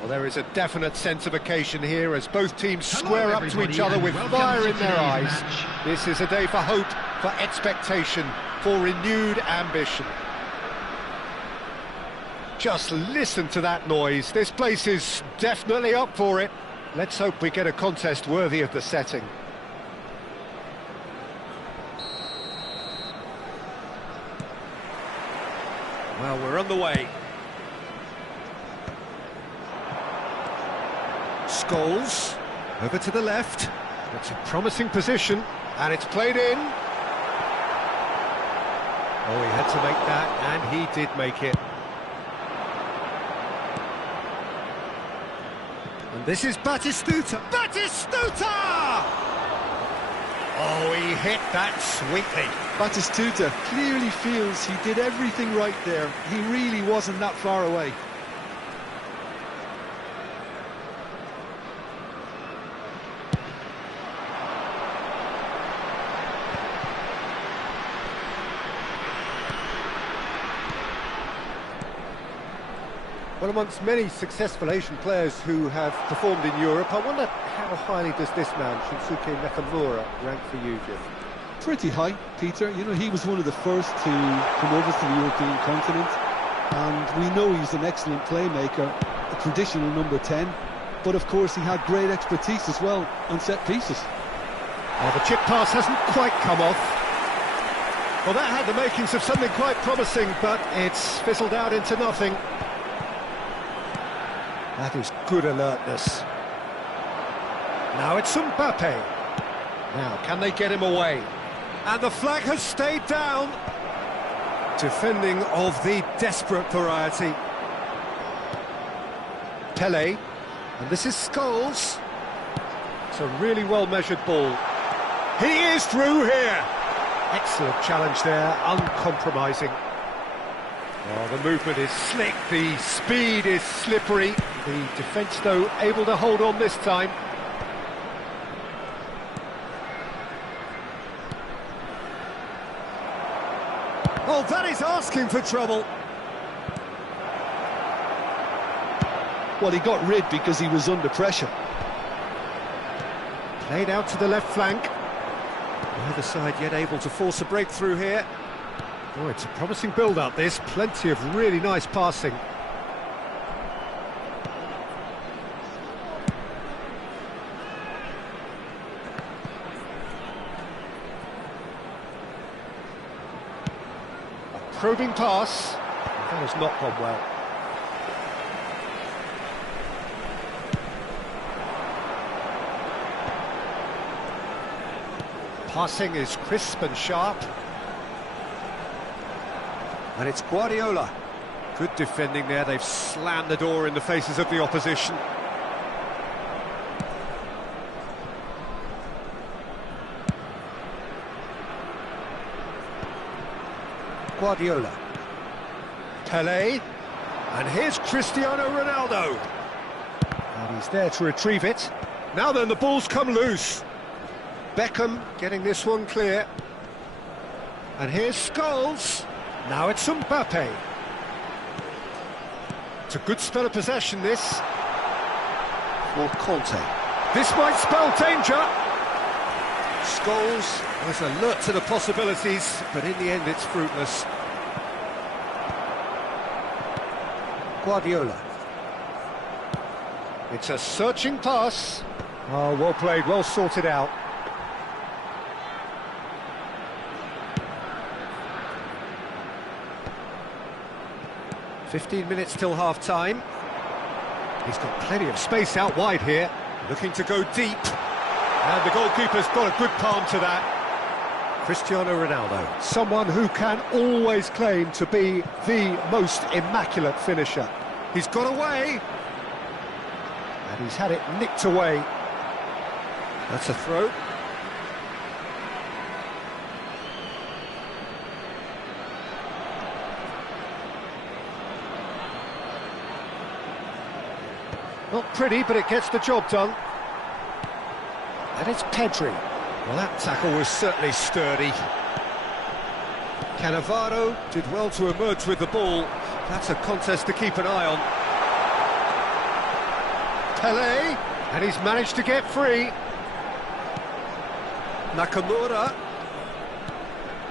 Well, there is a definite sense of occasion here as both teams square up to each other with fire in their eyes. This is a day for hope, for expectation, for renewed ambition. Just listen to that noise. This place is definitely up for it. Let's hope we get a contest worthy of the setting. Well, we're on the way. Scholes, over to the left. It's a promising position, and it's played in. Oh, he had to make that, and he did make it. And this is Batistuta. Batistuta! Oh, he hit that sweetly. Batistuta clearly feels he did everything right there. He really wasn't that far away. Well, amongst many successful Asian players who have performed in Europe, I wonder how highly does this man, Shinsuke Nakamura, rank for you, Jim? Pretty high, Peter. You know, he was one of the first to come over to the European continent, and we know he's an excellent playmaker, a traditional number 10, but of course he had great expertise as well on set pieces. Well, the chip pass hasn't quite come off. Well, that had the makings of something quite promising, but it's fizzled out into nothing. That is good alertness. Now it's Mbappe. Now, can they get him away? And the flag has stayed down. Defending of the desperate variety. Pele. And this is Scholes. It's a really well-measured ball. He is through here. Excellent challenge there, uncompromising. Oh, the movement is slick, the speed is slippery. The defence, though, able to hold on this time. Oh, that is asking for trouble. Well, he got rid because he was under pressure. Played out to the left flank. Neither side yet able to force a breakthrough here. Oh, it's a promising build-up, this. Plenty of really nice passing. A probing pass. That has not gone well. Passing is crisp and sharp. And it's Guardiola. Good defending there, they've slammed the door in the faces of the opposition. Guardiola. Pelé. And here's Cristiano Ronaldo. And he's there to retrieve it. Now then, the ball's come loose. Beckham getting this one clear. And here's Scholes. Now it's Mbappe. It's a good spell of possession, this. For Conte. This might spell danger. Scholes was alert to the possibilities, but in the end it's fruitless. Guardiola. It's a searching pass. Oh, well played, well sorted out. "15 minutes till half-time. He's got plenty of space out wide here, looking to go deep. And the goalkeeper's got a good palm to that. Cristiano Ronaldo, someone who can always claim to be the most immaculate finisher. He's got away. And he's had it nicked away. That's a throw. Not pretty, but it gets the job done. And it's Pedri. Well, that tackle was certainly sturdy. Cannavaro did well to emerge with the ball. That's a contest to keep an eye on. Pelé, and he's managed to get free. Nakamura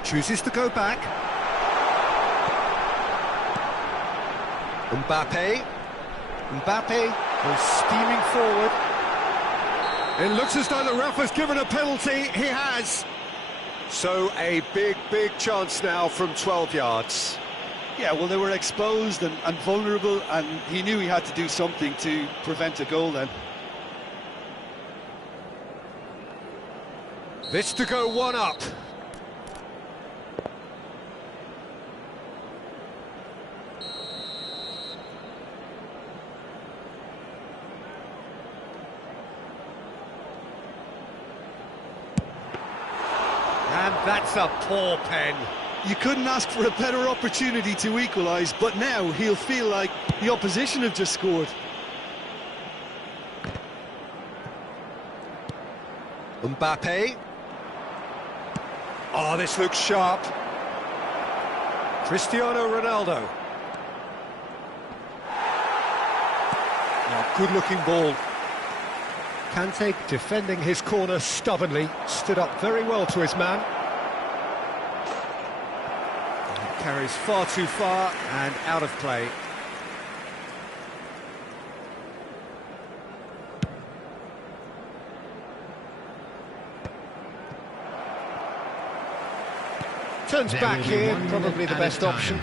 chooses to go back. Mbappe goes steaming forward. It looks as though the ref has given a penalty. He has. So a big chance now from 12 yards. Yeah, well, they were exposed and vulnerable, and he knew he had to do something to prevent a goal then. This to go one up. And that's a poor pen. You couldn't ask for a better opportunity to equalise, but now he'll feel like the opposition have just scored. Mbappe. Oh, this looks sharp. Cristiano Ronaldo. Oh, good-looking ball. Kante defending his corner stubbornly, stood up very well to his man. It carries far too far and out of play. Turns back here, probably the best option.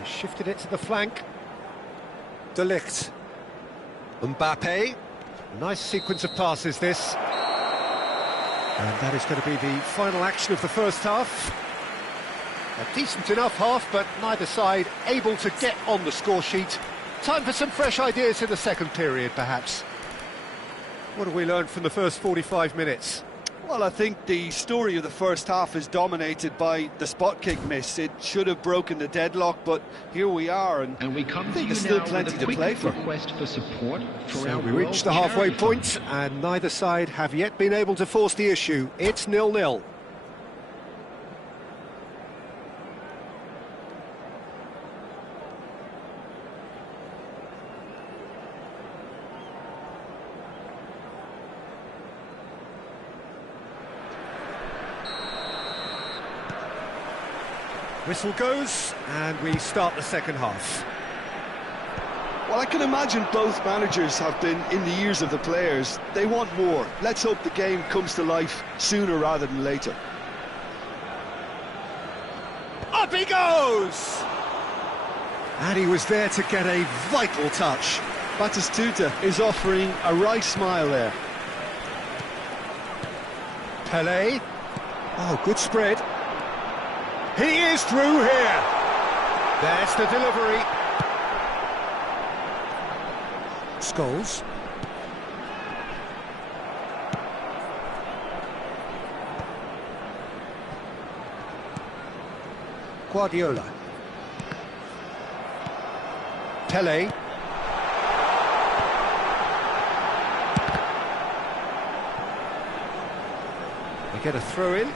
He shifted it to the flank. De Ligt. Mbappe. Nice sequence of passes, this. And that is going to be the final action of the first half. A decent enough half, but neither side able to get on the score sheet. Time for some fresh ideas in the second period, perhaps. What have we learned from the first 45 minutes? Well, I think the story of the first half is dominated by the spot kick miss. It should have broken the deadlock, but here we are, and we come I think to there's you still now plenty with to a play quick for. request for support for So our we reached the World halfway Charity point, and neither side have yet been able to force the issue. It's 0-0. Whistle goes, and we start the second half. Well, I can imagine both managers have been in the ears of the players. They want more. Let's hope the game comes to life sooner rather than later. Up he goes! And he was there to get a vital touch. Batistuta is offering a wry smile there. Pelé. Oh, good spread. He is through here. There's the delivery. Scholes. Guardiola. Pele. They get a throw in.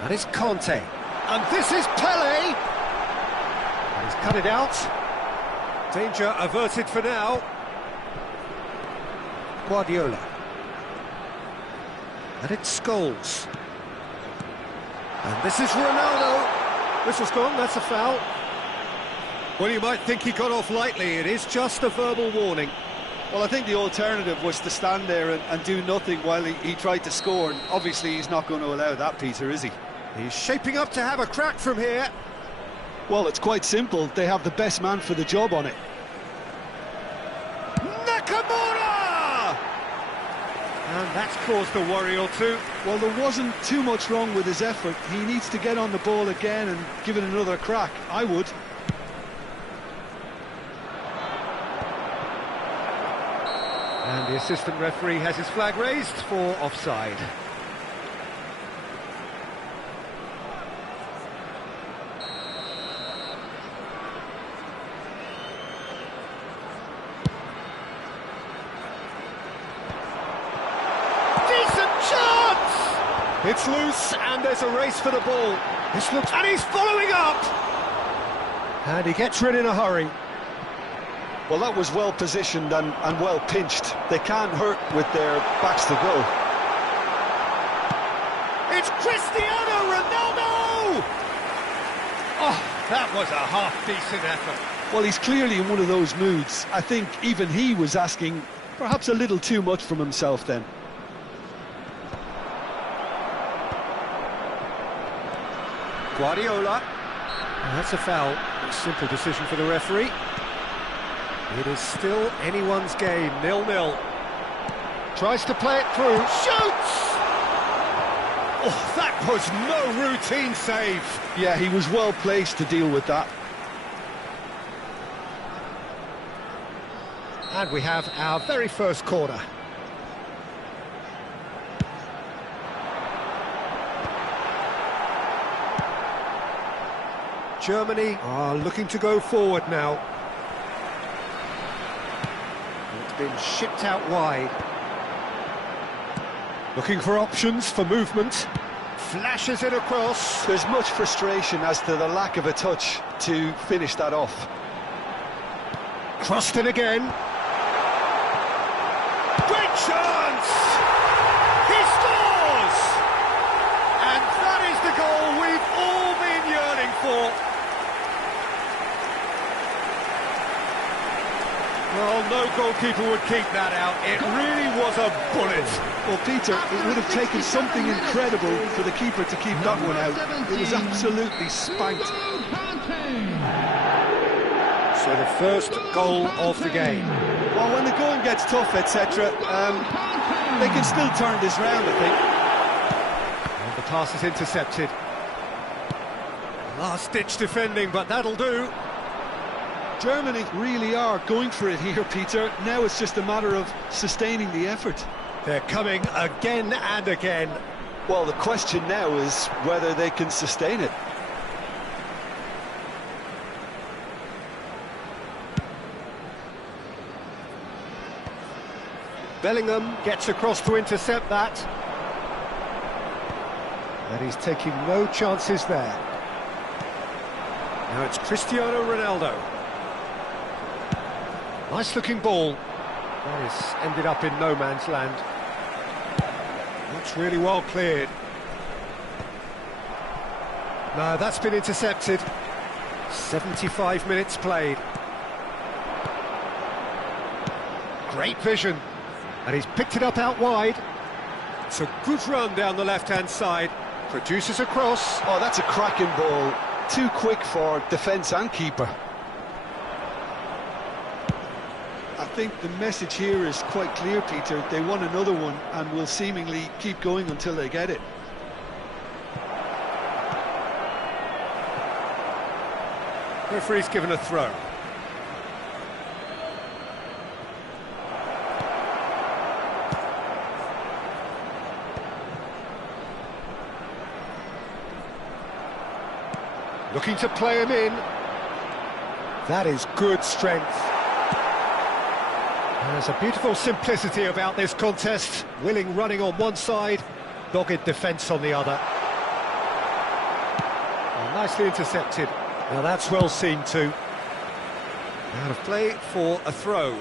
That is Conte. And this is Pele. And he's cut it out. Danger averted for now. Guardiola. And it's Scholes. And this is Ronaldo. Whistle's gone, that's a foul. Well, you might think he got off lightly. It is just a verbal warning. Well, I think the alternative was to stand there and do nothing while he tried to score. And obviously, he's not going to allow that, Peter, is he? He's shaping up to have a crack from here. Well, it's quite simple. They have the best man for the job on it. Nakamura! And that's caused a worry or two. Well, there wasn't too much wrong with his effort. He needs to get on the ball again and give it another crack. I would. And the assistant referee has his flag raised for offside. It's loose, and there's a race for the ball. This looks... And he's following up! And he gets rid in a hurry. Well, that was well positioned and well pinched. They can't hurt with their backs to goal. It's Cristiano Ronaldo! Oh, that was a half-decent effort. Well, he's clearly in one of those moods. I think even he was asking perhaps a little too much from himself then. Guardiola. And that's a foul. A simple decision for the referee. It is still anyone's game, 0-0. Tries to play it through. Shoots! Oh, that was no routine save. Yeah, he was well placed to deal with that. And we have our very first corner. Germany are looking to go forward now. It's been shipped out wide. Looking for options for movement. Flashes it across. There's much frustration as to the lack of a touch to finish that off. Crossed it again. Great chance! He scores! And that is the goal we've all been yearning for. Well, no goalkeeper would keep that out. It really was a bullet. Well, Peter, it would have taken something incredible for the keeper to keep that one out. It was absolutely spanked. So the first goal of the game. Well, when the going gets tough, etc., they can still turn this round, I think. And the pass is intercepted. Last-ditch defending, but that'll do. Germany really are going for it here, Peter. Now it's just a matter of sustaining the effort. They're coming again and again. Well, the question now is whether they can sustain it. Bellingham gets across to intercept that. And he's taking no chances there. Now it's Cristiano Ronaldo. Nice-looking ball. That is ended up in no man's land. That's really well cleared. No, that's been intercepted. 75 minutes played. Great vision. And he's picked it up out wide. It's a good run down the left-hand side. Produces a cross. Oh, that's a cracking ball. Too quick for defence and keeper. I think the message here is quite clear, Peter. They want another one and will seemingly keep going until they get it. Referee's given a throw. Looking to play him in. That is good strength. There's a beautiful simplicity about this contest. Willing running on one side, dogged defence on the other. Oh, nicely intercepted. Now that's well seen too. Out of play for a throw.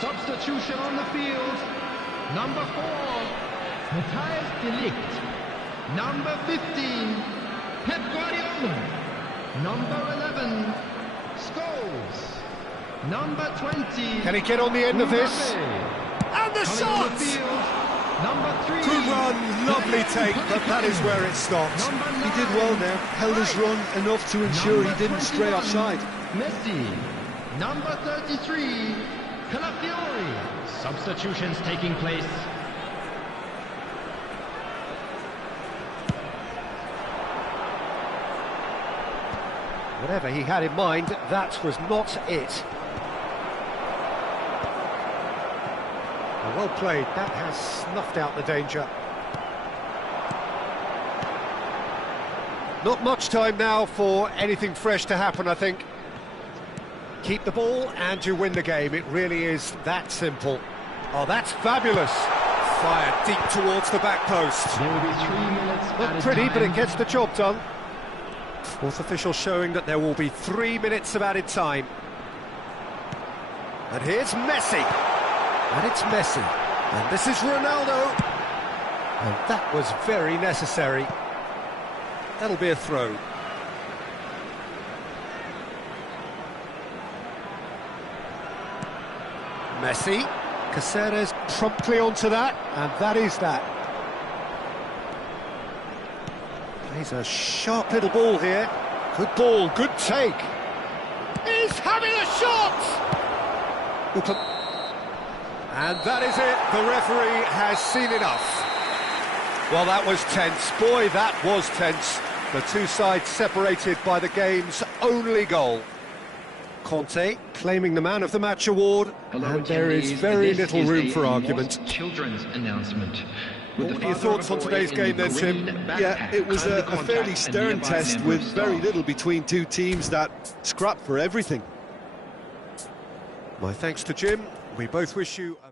Substitution on the field. Number 4, Matthias Delict. Number 15, Pep Guardiola. Number 11, Scholes. Number 20. Can he get on the end of this? And the shot! Number 3. Good run, lovely take, but that is where it stopped. He did well there, held his run enough to ensure he didn't stray offside. Messi. Number 33, Calafiori. Substitutions taking place. Whatever he had in mind, that was not it. Well played, that has snuffed out the danger. Not much time now for anything fresh to happen, I think. Keep the ball and you win the game. It really is that simple. Oh, that's fabulous. Fired deep towards the back post. There will be 3 minutes. Not pretty, but it gets the job done. Fourth official showing that there will be 3 minutes of added time. And here's Messi. And it's Messi. And this is Ronaldo. And that was very necessary. That'll be a throw. Messi. Caceres promptly onto that, and that is that. Plays a sharp little ball here. Good ball, good take. He's having a shot! And that is it. The referee has seen enough. Well, that was tense. Boy, that was tense. The two sides separated by the game's only goal. Conte claiming the Man of the Match award, and there is very little room for argument. Children's announcement. What are your thoughts on today's game then, Tim? Yeah, it was a fairly stern test with very little between two teams that scrapped for everything. My thanks to Jim. We both wish you a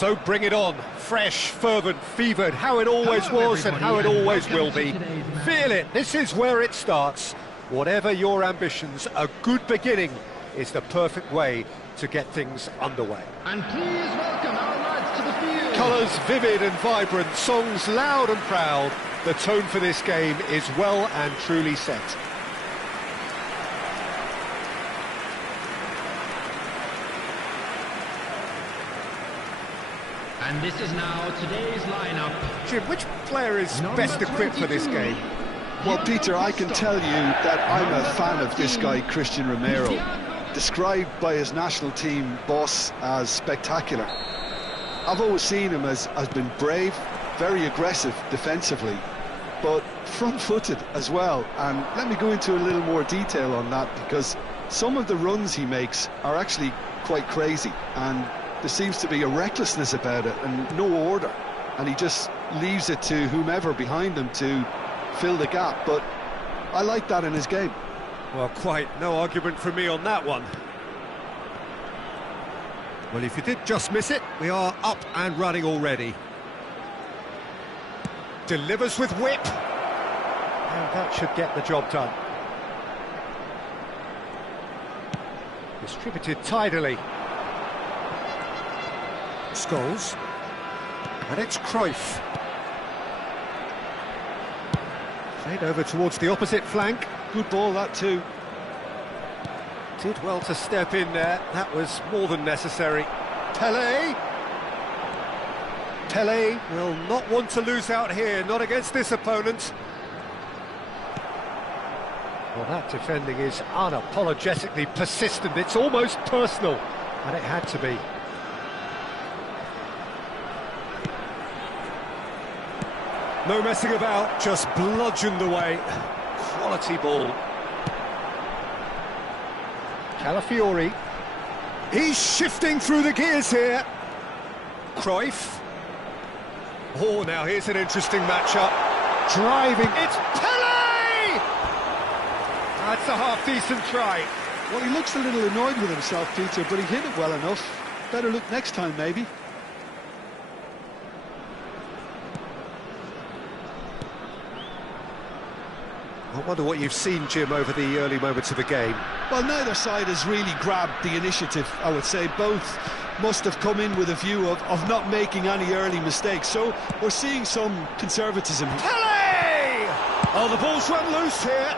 So bring it on. Fresh, fervent, fevered, how it always was and how it always will be. Feel it, this is where it starts. Whatever your ambitions, a good beginning is the perfect way to get things underway. And please welcome our lads to the field. Colours vivid and vibrant, songs loud and proud. The tone for this game is well and truly set. And this is now today's lineup. Jim, which player is best equipped for this game? Well, Peter, I can tell you that I'm a fan of this guy, Christian Romero, described by his national team boss as spectacular. I've always seen him as been brave, very aggressive defensively, but front-footed as well. And let me go into a little more detail on that, because some of the runs he makes are actually quite crazy, and there seems to be a recklessness about it and no order, and he just leaves it to whomever behind him to fill the gap. But I like that in his game. Well, quite no argument from me on that one. Well, if you did just miss it, we are up and running already. Delivers with whip. And that should get the job done. Distributed tidily. Scholes. And it's Cruyff. Played over towards the opposite flank. Good ball, that too. Did well to step in there. That was more than necessary. Pelé. Pelé will not want to lose out here, not against this opponent. Well, that defending is unapologetically persistent. It's almost personal, and it had to be. No messing about, just bludgeoned away. Quality ball. Calafiori. He's shifting through the gears here. Cruyff. Oh, now here's an interesting matchup. Driving. It's Pelé! That's a half-decent try. Well, he looks a little annoyed with himself, Peter, but he hit it well enough. Better look next time, maybe. I wonder what you've seen, Jim, over the early moments of the game. Well, neither side has really grabbed the initiative, I would say. Both must have come in with a view of not making any early mistakes. So we're seeing some conservatism. Pelé! Oh, the ball's run loose here.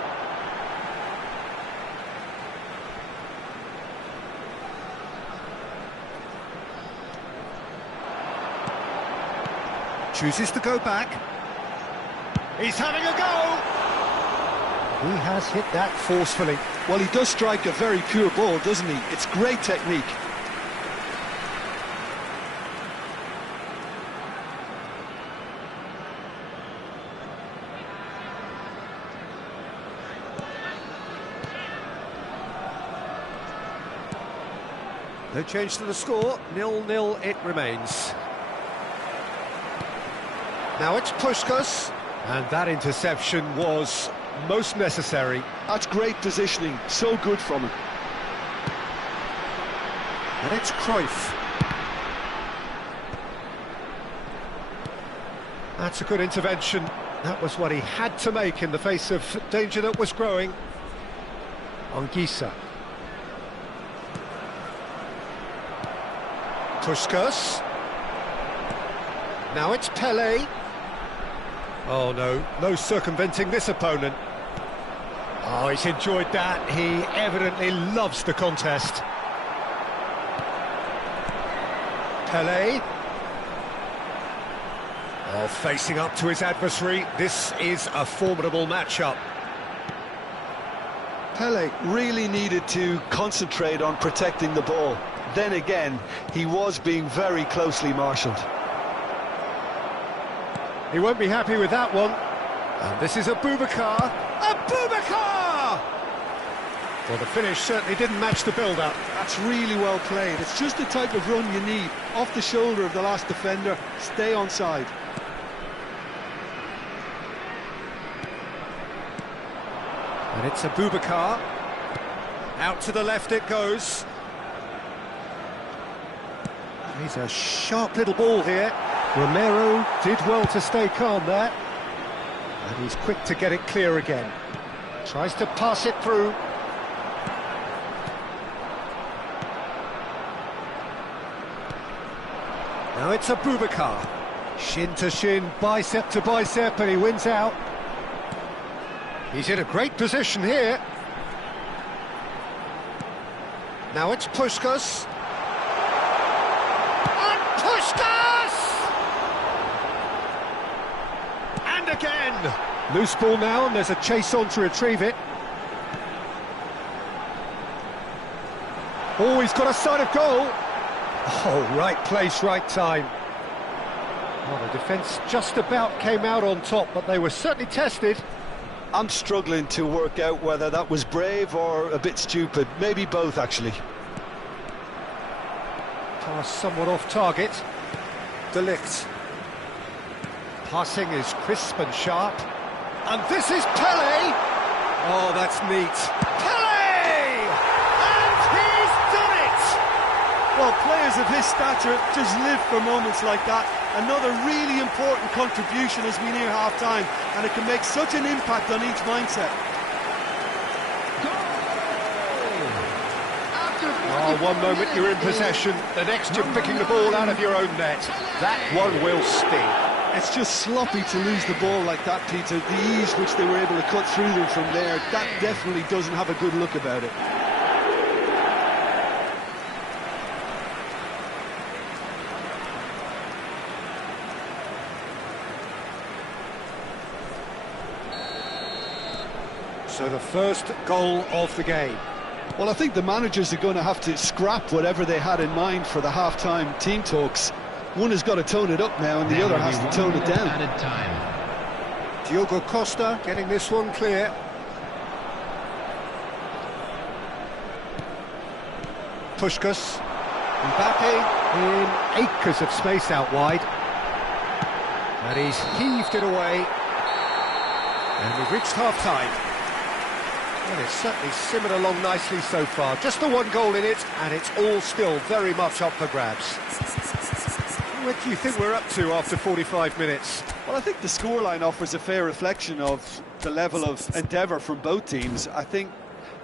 Chooses to go back. He's having a go! He has hit that forcefully. Well, he does strike a very pure ball, doesn't he? It's great technique. No change to the score, 0-0 it remains. Now it's Puskás, and that interception was most necessary. That's great positioning, so good from him. And it's Cruyff. That's a good intervention. That was what he had to make in the face of danger that was growing. Anguissa. Puskás. Now it's Pelé. Oh no, no circumventing this opponent. Oh, he's enjoyed that. He evidently loves the contest. Pelé. Oh, facing up to his adversary. This is a formidable matchup. Pelé really needed to concentrate on protecting the ball. Then again, he was being very closely marshalled. He won't be happy with that one. And this is Abubakar. Abubakar! Well, the finish certainly didn't match the build-up. That's really well played. It's just the type of run you need. Off the shoulder of the last defender, stay onside. And it's Abubakar. Out to the left it goes. He's a sharp little ball here. Romero did well to stay calm there. And he's quick to get it clear again. Tries to pass it through. Now it's a Boubacar. Shin to shin, bicep to bicep, and he wins out. He's in a great position here. Now it's Puskás. And Puskás! And again! Loose ball now, and there's a chase on to retrieve it. Oh, he's got a sight of goal. Oh, right place, right time. Well, the defence just about came out on top, but they were certainly tested. I'm struggling to work out whether that was brave or a bit stupid. Maybe both, actually. Pass somewhat off target. De Ligt. Passing is crisp and sharp. And this is Pelé! Oh, that's neat. Pelé! And he's done it! Well, players of his stature just live for moments like that. Another really important contribution as we near half-time, and it can make such an impact on each mindset. Oh, one moment you're in possession, the next you're picking the ball out of your own net. That one will sting. It's just sloppy to lose the ball like that, Peter. The ease which they were able to cut through them from there, that definitely doesn't have a good look about it. So the first goal of the game. Well, I think the managers are going to have to scrap whatever they had in mind for the half-time team talks. One has got to tone it up now, and the other has to tone it down. Added time. Diogo Costa getting this one clear. Puskás. Mbappe in acres of space out wide. And he's heaved it away. And we've reached half-time. Well, it's certainly simmered along nicely so far. Just the one goal in it, and it's all still very much up for grabs. What do you think we're up to after 45 minutes? Well, I think the scoreline offers a fair reflection of the level of endeavour from both teams. I think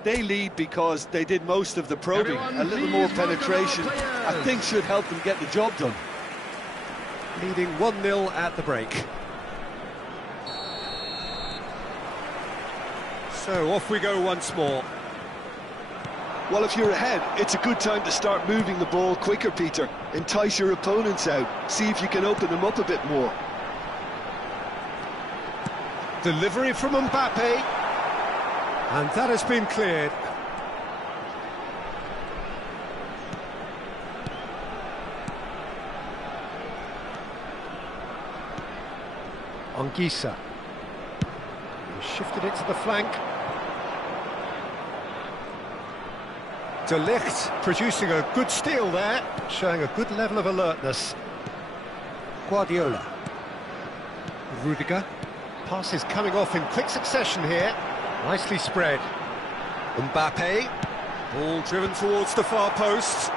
they lead because they did most of the probing. A little more penetration, I think, should help them get the job done. Leading 1-0 at the break. So off we go once more. Well, if you're ahead, it's a good time to start moving the ball quicker, Peter. Entice your opponents out. See if you can open them up a bit more. Delivery from Mbappe. And that has been cleared. Anguissa. He shifted it to the flank. De Ligt producing a good steal there, showing a good level of alertness. Guardiola. Rudiger. Passes coming off in quick succession here. Nicely spread. Mbappe. Ball driven towards the far post.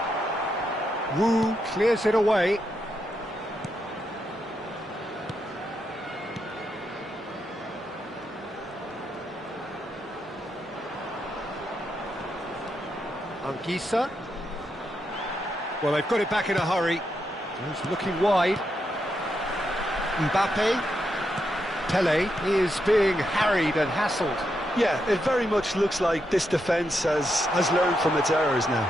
Wu clears it away. Anguissa. Well, they've got it back in a hurry. He's looking wide. Mbappe. Pelé is being harried and hassled. Yeah, it very much looks like this defence has learned from its errors now.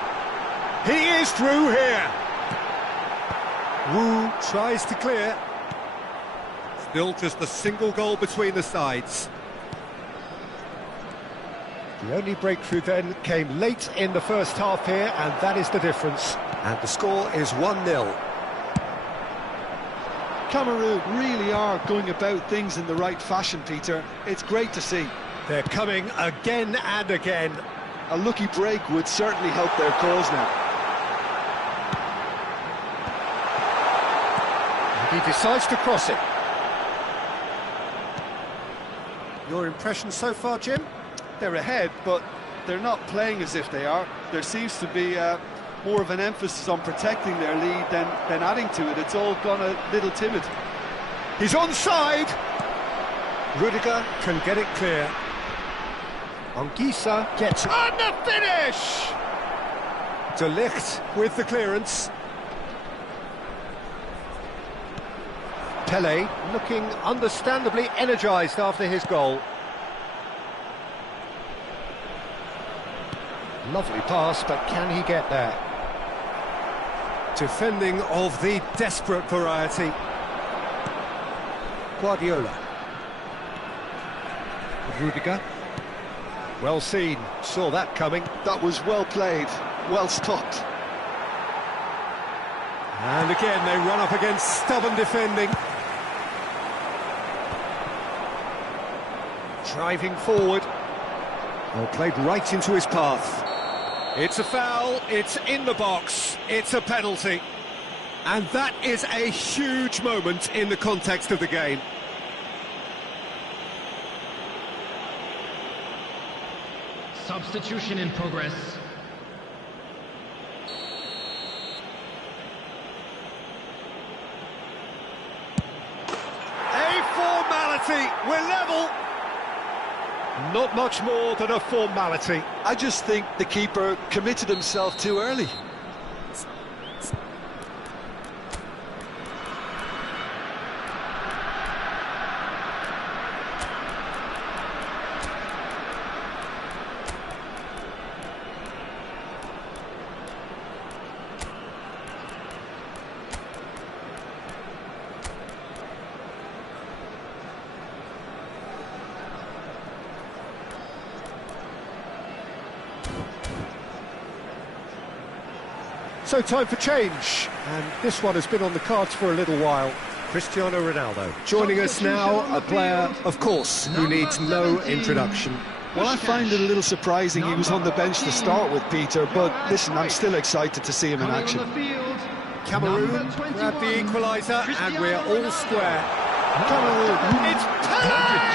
He is through here. Wu tries to clear. Still just a single goal between the sides. The only breakthrough then came late in the first half here, and that is the difference. And the score is 1-0. Cameroon really are going about things in the right fashion, Peter. It's great to see. They're coming again and again. A lucky break would certainly help their cause now. And he decides to cross it. Your impression so far, Jim? They're ahead, but they're not playing as if they are. There seems to be a more of an emphasis on protecting their lead than adding to it. It's all gone a little timid. He's onside. Rudiger can get it clear. Anguissa gets on the finish. De Ligt with the clearance. Pele looking understandably energised after his goal. Lovely pass, but can he get there? Defending of the desperate variety. Guardiola. Rudiger. Well seen, saw that coming. That was well played, well stopped. And again they run up against stubborn defending. Driving forward. Well, played right into his path. It's a foul, it's in the box, it's a penalty. And that is a huge moment in the context of the game. Substitution in progress. A formality, we're level. Not much more than a formality. I just think the keeper committed himself too early. So time for change, and this one has been on the cards for a little while. Cristiano Ronaldo joining us now, a player, of course, who needs no introduction. Well, I find it a little surprising he was on the bench to start with, Peter, but listen, I'm still excited to see him in action. Cameroon grab the equaliser, and we're all square. Cameroon, it's Pele!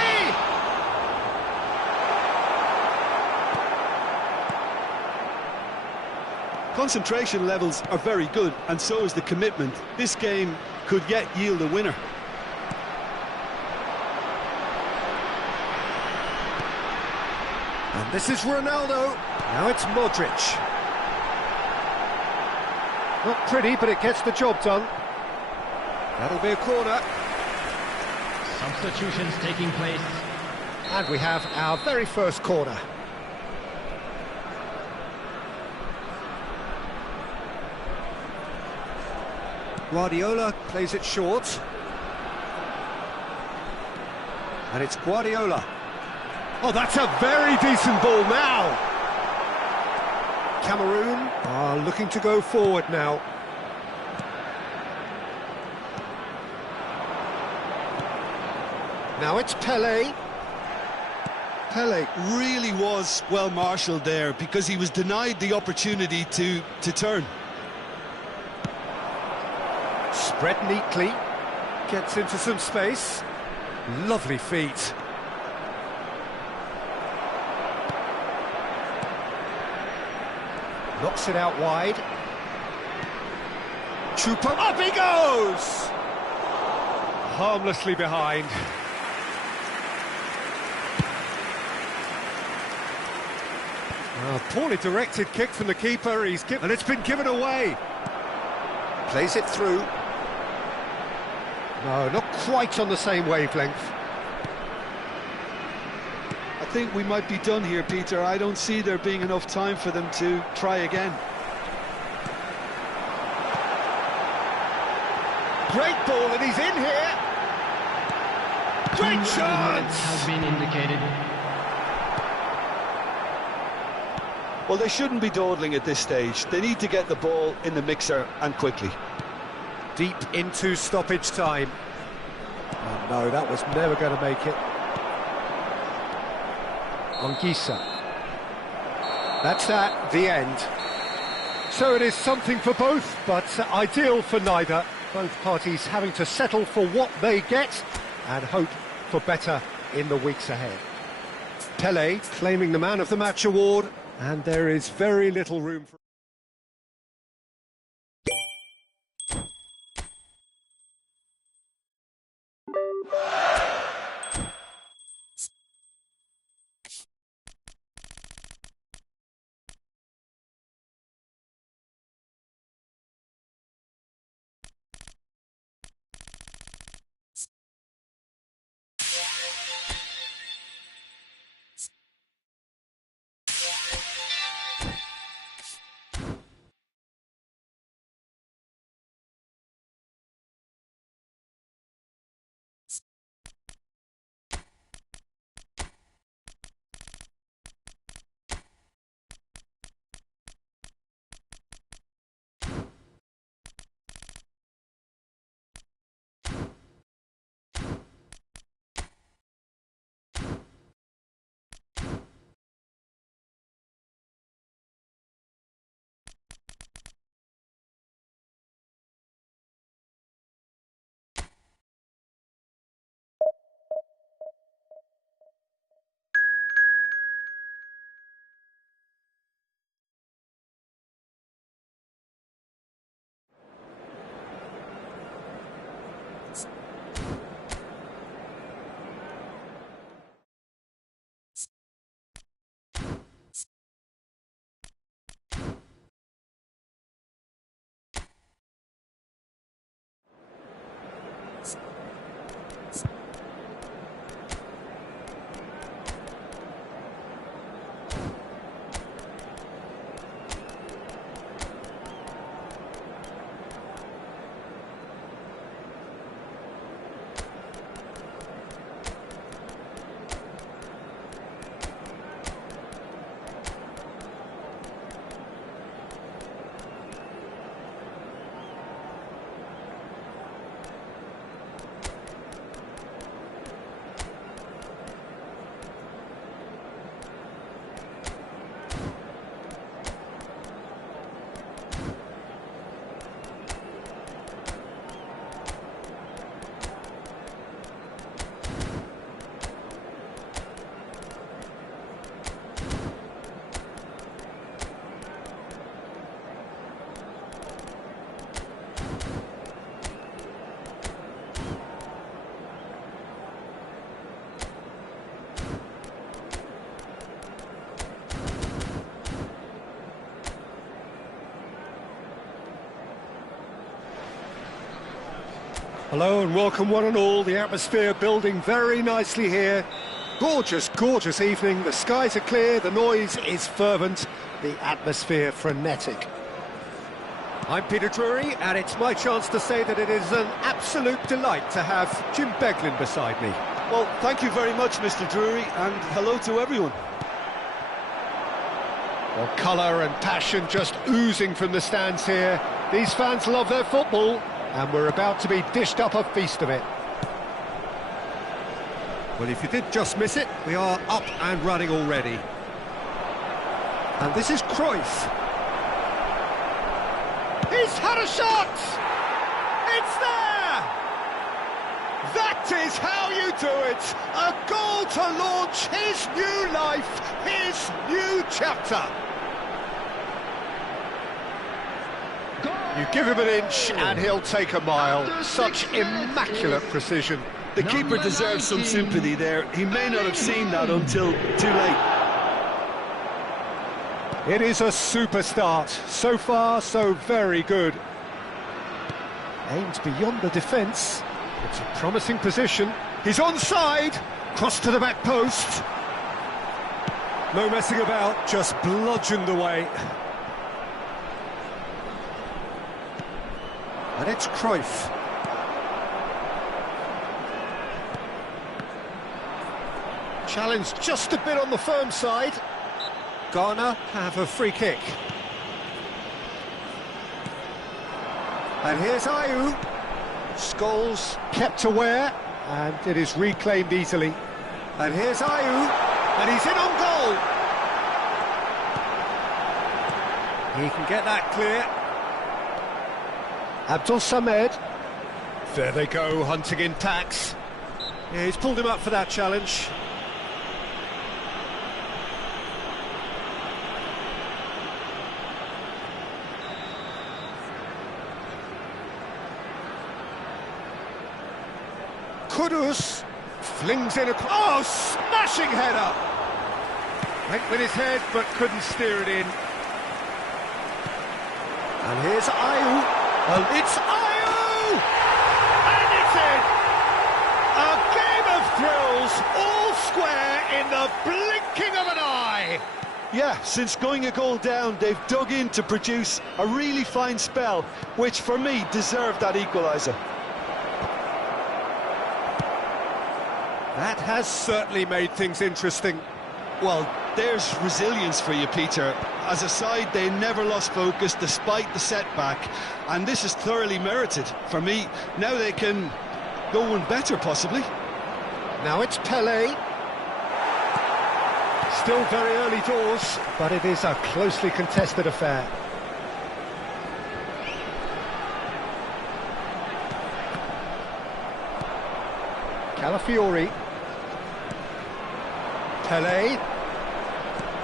Concentration levels are very good, and so is the commitment. This game could yet yield a winner. And this is Ronaldo. Now it's Modric. Not pretty, but it gets the job done. That'll be a corner. Substitutions taking place. And we have our very first corner. Guardiola plays it short. And it's Guardiola. Oh, that's a very decent ball now. Cameroon are looking to go forward now. Now it's Pele. Pele really was well marshalled there because he was denied the opportunity to turn. Spread neatly, gets into some space. Lovely feet. Knocks it out wide. Trooper, up he goes! Harmlessly behind. Poorly directed kick from the keeper, and it's been given away. Plays it through. No, not quite on the same wavelength. I think we might be done here, Peter. I don't see there being enough time for them to try again. Great ball, and he's in here. Great chance! Has been indicated. Well, they shouldn't be dawdling at this stage. They need to get the ball in the mixer, and quickly. Deep into stoppage time. Oh, no, that was never going to make it. Anguissa. That's that, the end. So it is something for both, but ideal for neither. Both parties having to settle for what they get and hope for better in the weeks ahead. Pele claiming the Man of the Match award, and there is very little room for Hello and welcome one and all. The atmosphere building very nicely here. Gorgeous, gorgeous evening. The skies are clear, the noise is fervent, the atmosphere frenetic. I'm Peter Drury, and it's my chance to say that it is an absolute delight to have Jim Beglin beside me. Well, thank you very much, Mr. Drury, and hello to everyone. Well, colour and passion just oozing from the stands here. These fans love their football, and we're about to be dished up a feast of it. Well, if you did just miss it, we are up and running already. And this is Cruyff. He's had a shot! It's there! That is how you do it! A goal to launch his new life, his new chapter. You give him an inch and he'll take a mile. Such immaculate precision. The keeper deserves some sympathy there. He may not have seen that until too late. It is a super start. So far, so very good. Aimed beyond the defence. It's a promising position. He's onside. Cross to the back post. No messing about, just bludgeoned away. And it's Cruyff. Challenge just a bit on the firm side. Ghana have a free kick. And here's Ayew. Scholes kept aware, and it is reclaimed easily. And here's Ayew, and he's in on goal. He can get that clear. Abdul Samed. There they go, hunting in tacks. Yeah, he's pulled him up for that challenge. Kudus flings in a... Oh, smashing header! Went with his head, but couldn't steer it in. And here's Ayew. It's Ayew! And it's in! A game of thrills, all square in the blinking of an eye! Yeah, since going a goal down, they've dug in to produce a really fine spell, which for me deserved that equaliser. That has certainly made things interesting. Well, there's resilience for you, Peter. As a side, they never lost focus despite the setback, and this is thoroughly merited. For me, now they can go one better, possibly. Now it's Pelé. Still very early doors, but it is a closely contested affair. Calafiori. Pelé.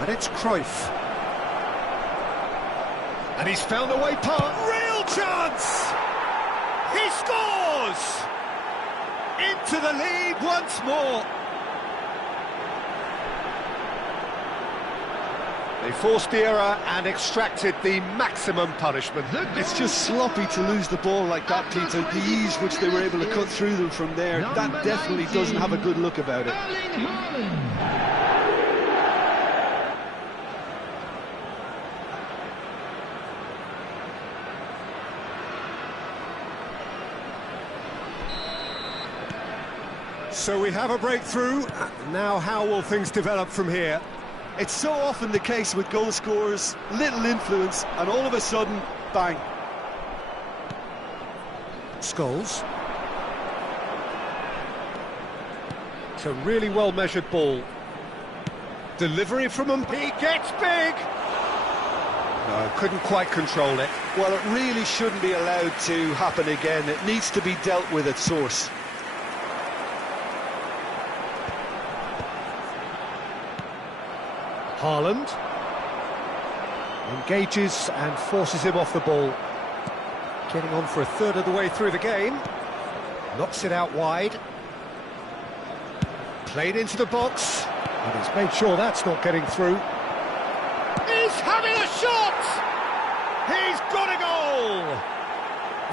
And it's Cruyff. And he's found a way past. Real chance! He scores! Into the lead once more. They forced the error and extracted the maximum punishment. It's just sloppy to lose the ball like that, Peter. The ease which they were able to cut through them from there, that definitely doesn't have a good look about it. So we have a breakthrough. Now how will things develop from here? It's so often the case with goal scorers, little influence, and all of a sudden, bang. Scholes. It's a really well-measured ball. Delivery from him. He gets big! No, couldn't quite control it. Well, it really shouldn't be allowed to happen again. It needs to be dealt with at source. Haaland engages and forces him off the ball. Getting on for a third of the way through the game. Knocks it out wide. Played into the box. And he's made sure that's not getting through. He's having a shot! He's got a goal!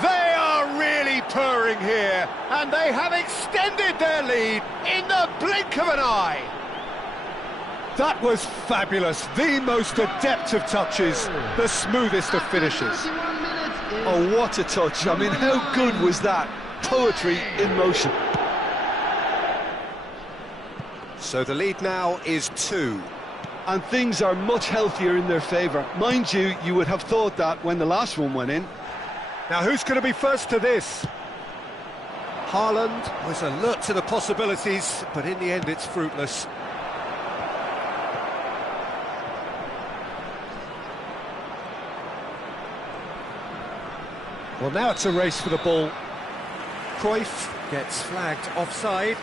They are really purring here, and they have extended their lead in the blink of an eye. That was fabulous, the most adept of touches, the smoothest of finishes. Oh, what a touch. I mean, how good was that? Poetry in motion. So the lead now is 2. And things are much healthier in their favour. Mind you, you would have thought that when the last one went in. Now who's going to be first to this? Haaland was alert to the possibilities, but in the end it's fruitless. Well, now it's a race for the ball. Cruyff gets flagged offside.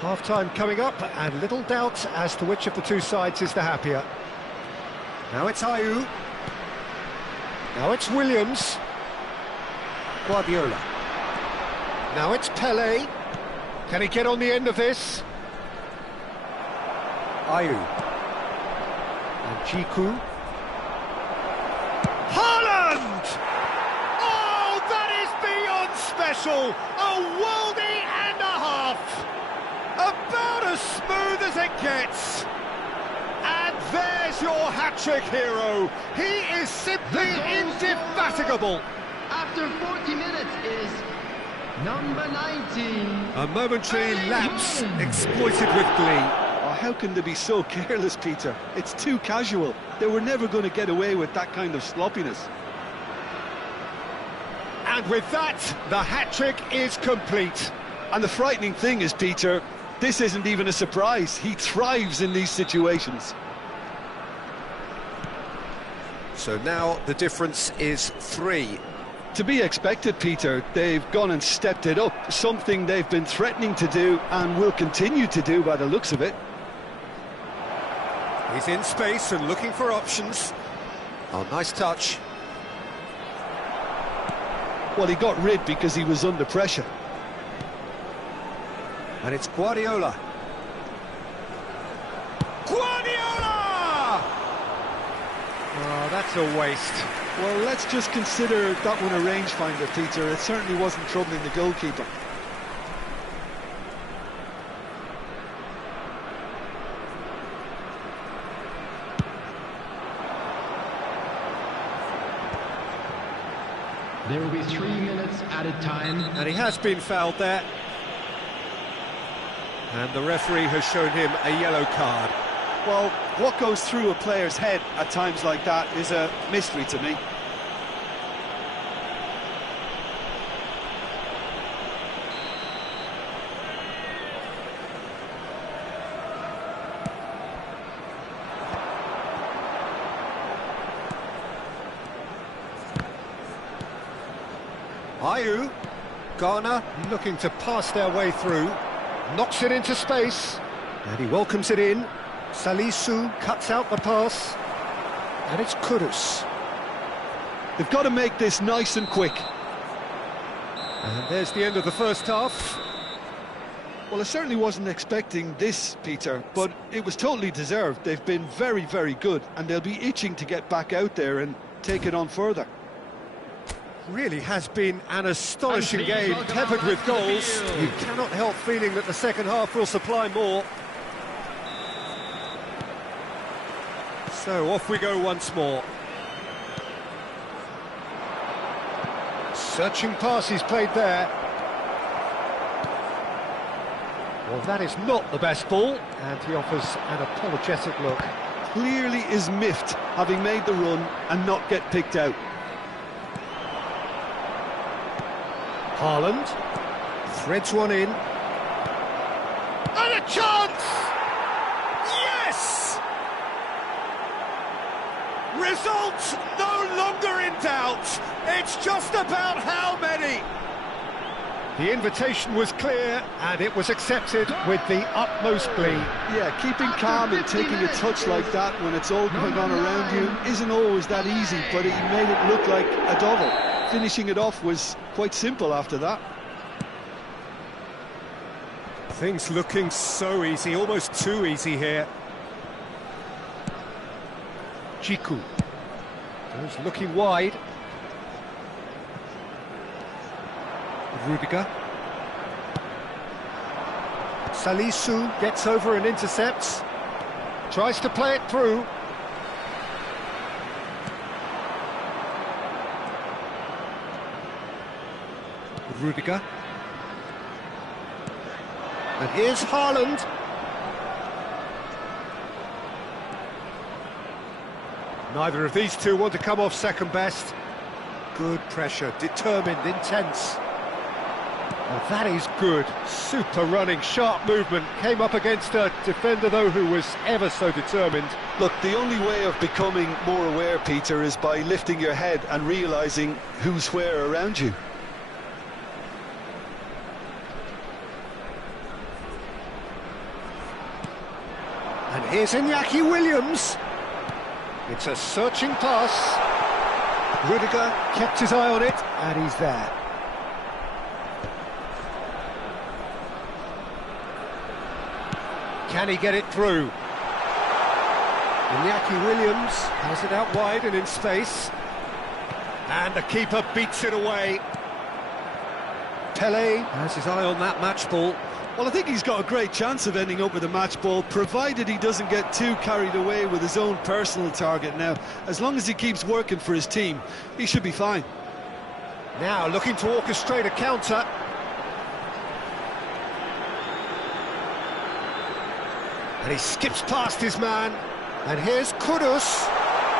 Half-time coming up, and little doubt as to which of the two sides is the happier. Now it's Ayew. Now it's Williams. Guardiola. Now it's Pelé. Can he get on the end of this? Ayew. And Jiku. Haaland! Oh, that is beyond special! A worldie and a half! About as smooth as it gets. And there's your hat-trick hero. He is simply indefatigable. After 40 minutes is number 19. A momentary lapse exploited with glee. Oh, how can they be so careless, Peter? It's too casual. They were never going to get away with that kind of sloppiness. And with that, the hat-trick is complete. And the frightening thing is, Peter, this isn't even a surprise. He thrives in these situations. So now the difference is 3. To be expected, Peter. They've gone and stepped it up, something they've been threatening to do and will continue to do by the looks of it. He's in space and looking for options. Oh, nice touch. Well, he got rid because he was under pressure. And it's Guardiola. Guardiola! Oh, that's a waste. Well, let's just consider that one a rangefinder, Peter. It certainly wasn't troubling the goalkeeper. There will be 3 minutes added time. And he has been fouled there. And the referee has shown him a yellow card. Well, what goes through a player's head at times like that is a mystery to me. Ayew, Ghana looking to pass their way through, knocks it into space, and he welcomes it in. Salisu cuts out the pass, and it's Kudus. They've got to make this nice and quick. And there's the end of the first half. Well, I certainly wasn't expecting this, Peter, but it was totally deserved. They've been very, very good, and they'll be itching to get back out there and take it on further. Really has been an astonishing game, peppered with goals. You cannot help feeling that the second half will supply more. So off we go once more. Searching pass he's played there. Well, that is not the best ball, and he offers an apologetic look. Clearly is miffed, having made the run and not get picked out. Haaland threads one in. And a chance! Yes! Result no longer in doubt. It's just about how many. The invitation was clear, and it was accepted with the utmost glee. Yeah, keeping calm and taking a touch like that when it's all going on around you isn't always that easy, but he made it look like a double. Finishing it off was quite simple after that. Things looking so easy, almost too easy here. Jiku goes looking wide. Rudiger. Salisu gets over and intercepts. Tries to play it through. Rudiger. And here's Haaland. Neither of these two want to come off second best. Good pressure, determined, intense. Well, that is good. Super running, sharp movement. Came up against a defender, though, who was ever so determined. Look, the only way of becoming more aware, Peter, is by lifting your head and realising who's where around you. And here's Iñaki Williams. It's a searching pass. Rudiger kept his eye on it, and he's there. Can he get it through? Iñaki Williams has it out wide and in space. And the keeper beats it away. Pele has his eye on that match ball. Well, I think he's got a great chance of ending up with a match ball, provided he doesn't get too carried away with his own personal target now. As long as he keeps working for his team, he should be fine. Now looking to orchestrate a counter. And he skips past his man. And here's Kudus.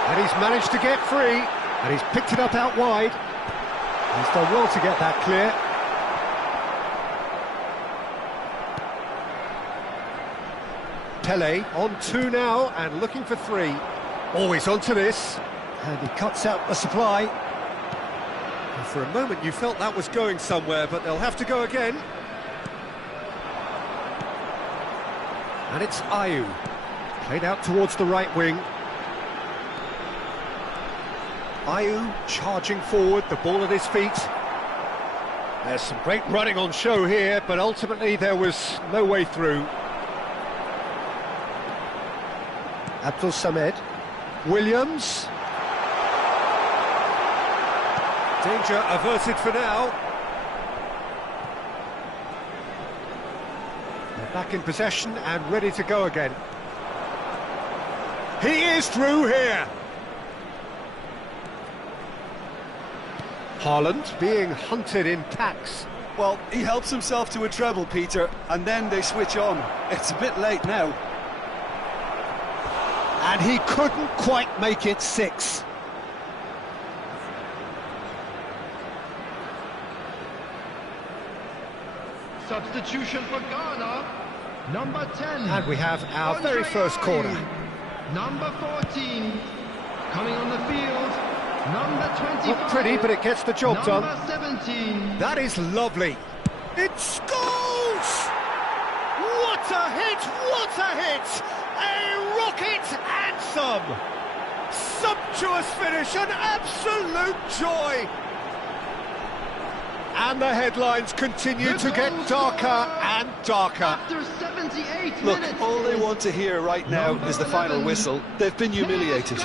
And he's managed to get free. And he's picked it up out wide. He's done well to get that clear. Pele on two now and looking for three. Always onto this. And he cuts out the supply. And for a moment you felt that was going somewhere, but they'll have to go again. And it's Ayew. Played out towards the right wing. Ayew charging forward, the ball at his feet. There's some great running on show here, but ultimately there was no way through. Abdul Samed. Williams. Danger averted for now. They're back in possession and ready to go again. He is through here. Haaland being hunted in packs. Well, he helps himself to a treble, Peter, and then they switch on. It's a bit late now. And he couldn't quite make it 6. Substitution for Ghana, number 10. And we have our Andre very first Ayew. corner. Number 14, coming on the field, number 25. Not pretty, but it gets the job done. Number 17. That is lovely. It scores! What a hit! What a hit! A rocket anthem! Sumptuous finish, an absolute joy! And the headlines continue to get darker and darker. After 78 Look, minutes. all they want to hear right now is the final whistle. They've been humiliated.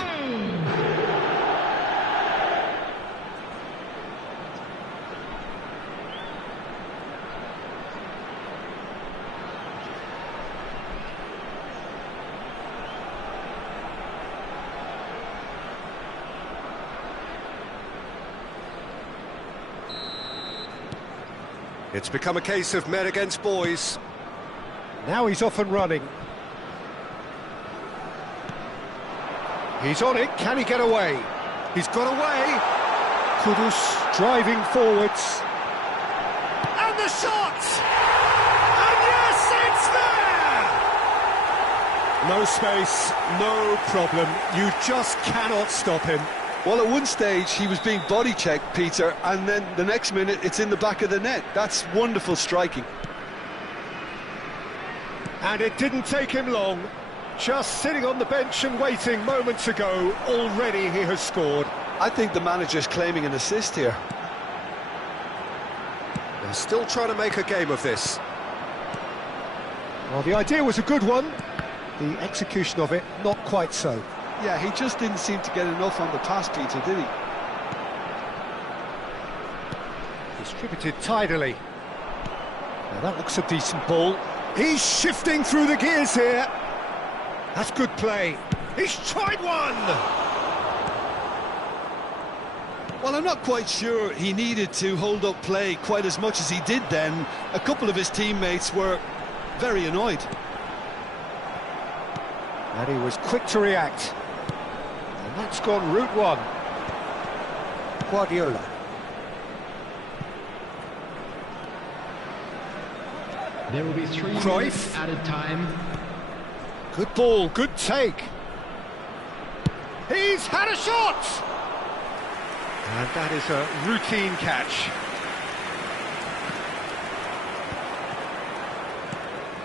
It's become a case of men against boys. Now he's off and running. He's on it, can he get away? He's got away. Kudus driving forwards. And the shot! And yes, it's there! No space, no problem. You just cannot stop him. Well, at one stage, he was being body-checked, Peter, and then the next minute, it's in the back of the net. That's wonderful striking. And it didn't take him long. Just sitting on the bench and waiting moments ago, already he has scored. I think the manager's claiming an assist here. They're still trying to make a game of this. Well, the idea was a good one. The execution of it, not quite so. Yeah, he just didn't seem to get enough on the pass, Peter, did he? Distributed tidily. Now that looks a decent ball. He's shifting through the gears here. That's good play. He's tried one! Well, I'm not quite sure he needed to hold up play quite as much as he did then. A couple of his teammates were very annoyed. And he was quick to react. And that's gone route one. Guardiola. There will be 3 Cruyff. minutes added time. Good ball, good take. He's had a shot! And that is a routine catch.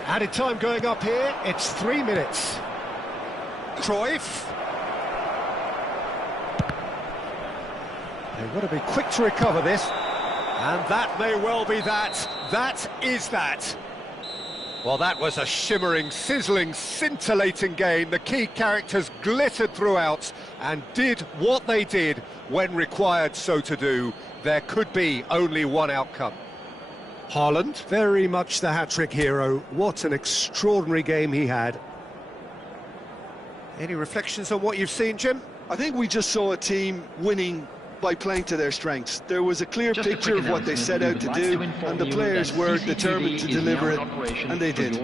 Added time going up here, it's 3 minutes. Cruyff. They've got to be quick to recover this. And that may well be that. That is that. Well, that was a shimmering, sizzling, scintillating game. The key characters glittered throughout and did what they did when required so to do. There could be only one outcome. Haaland, very much the hat-trick hero. What an extraordinary game he had. Any reflections on what you've seen, Jim? I think we just saw a team winning by playing to their strengths. There was a clear picture of what they set out to do, and the players were determined to deliver it, and they did.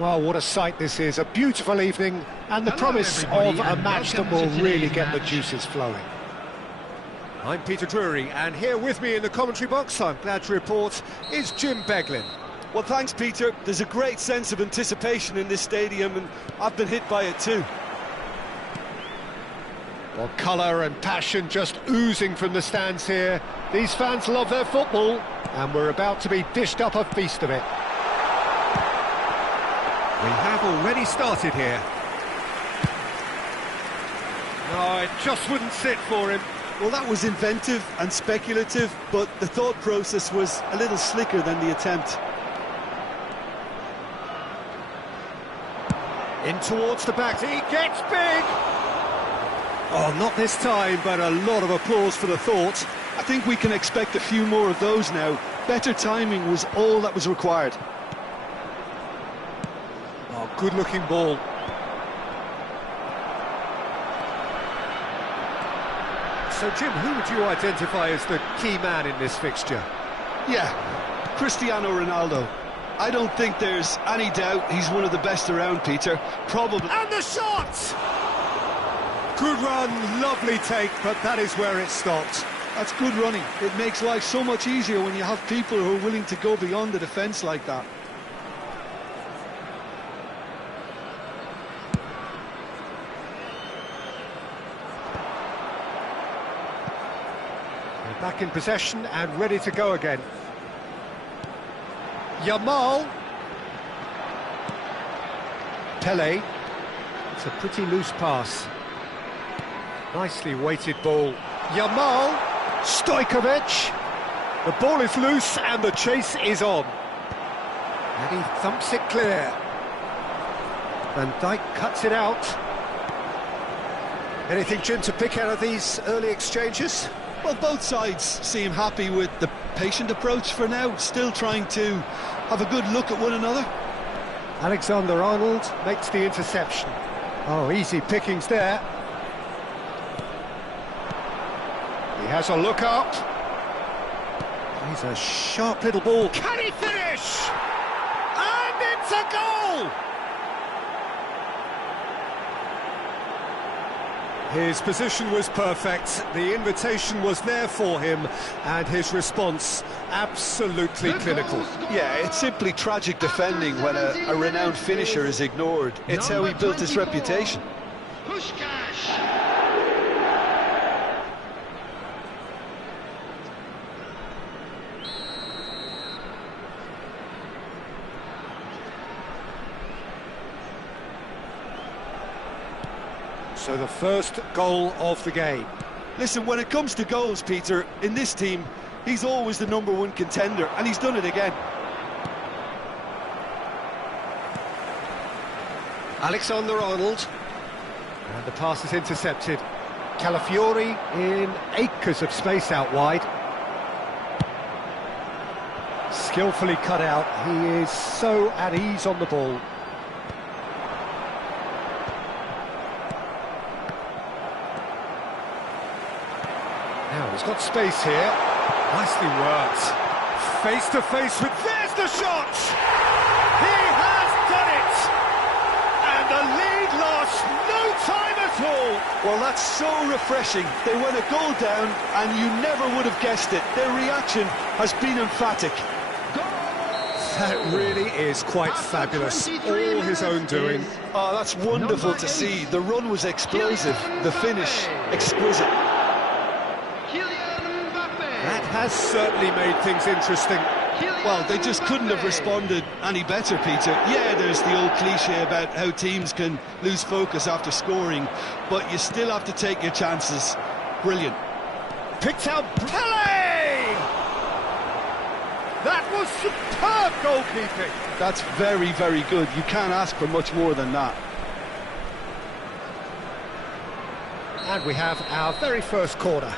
Well, what a sight this is, a beautiful evening, and the Hello, promise everybody, of a and match that welcome will to really today's get the match. juices flowing. I'm Peter Drury, and here with me in the commentary box, I'm glad to report, is Jim Beglin. Well, thanks, Peter. There's a great sense of anticipation in this stadium, and I've been hit by it too. Well, colour and passion just oozing from the stands here. These fans love their football, and we're about to be dished up a feast of it. We have already started here. No, it just wouldn't sit for him. Well, that was inventive and speculative, but the thought process was a little slicker than the attempt. In towards the back, he gets big! Oh, not this time, but a lot of applause for the thought. I think we can expect a few more of those now. Better timing was all that was required. Oh, good-looking ball. So, Jim, who would you identify as the key man in this fixture? Yeah, Cristiano Ronaldo. I don't think there's any doubt he's one of the best around, Peter. Probably. And the shot! Good run, lovely take, but that is where it stopped. That's good running. It makes life so much easier when you have people who are willing to go beyond the defence like that. They're back in possession and ready to go again. Yamal. Pele. It's a pretty loose pass. Nicely weighted ball. Yamal. Stojkovic. The ball is loose and the chase is on. And he thumps it clear. Van Dijk cuts it out. Anything, Jim, to pick out of these early exchanges? Well, both sides seem happy with the patient approach for now, still trying to have a good look at one another. Alexander-Arnold makes the interception. Oh, easy pickings there. He has a look up. He's a sharp little ball. Can he finish? And it's a goal! His position was perfect, the invitation was there for him, and his response absolutely clinical. Yeah, it's simply tragic defending when a renowned finisher is ignored. It's how he built his reputation. Pushkash. So the first goal of the game. Listen, when it comes to goals, Peter, in this team, he's always the #1 contender, and he's done it again. Alexander-Arnold. And the pass is intercepted. Calafiori in acres of space out wide. Skillfully cut out. He is so at ease on the ball. Now he's got space here. Nicely worked. Face to face with... There's the shot! He has done it! And the lead lost no time at all. Well, that's so refreshing. They went a goal down, and you never would have guessed it. Their reaction has been emphatic. That really is quite fabulous. All his own doing. Oh, that's wonderful to see. The run was explosive. The finish, exquisite. That has certainly made things interesting. Well, they just couldn't have responded any better, Peter. Yeah, there's the old cliche about how teams can lose focus after scoring, but you still have to take your chances. Brilliant. Picked out Pele! That was superb goalkeeping. That's very, very good. You can't ask for much more than that. And we have our very first corner.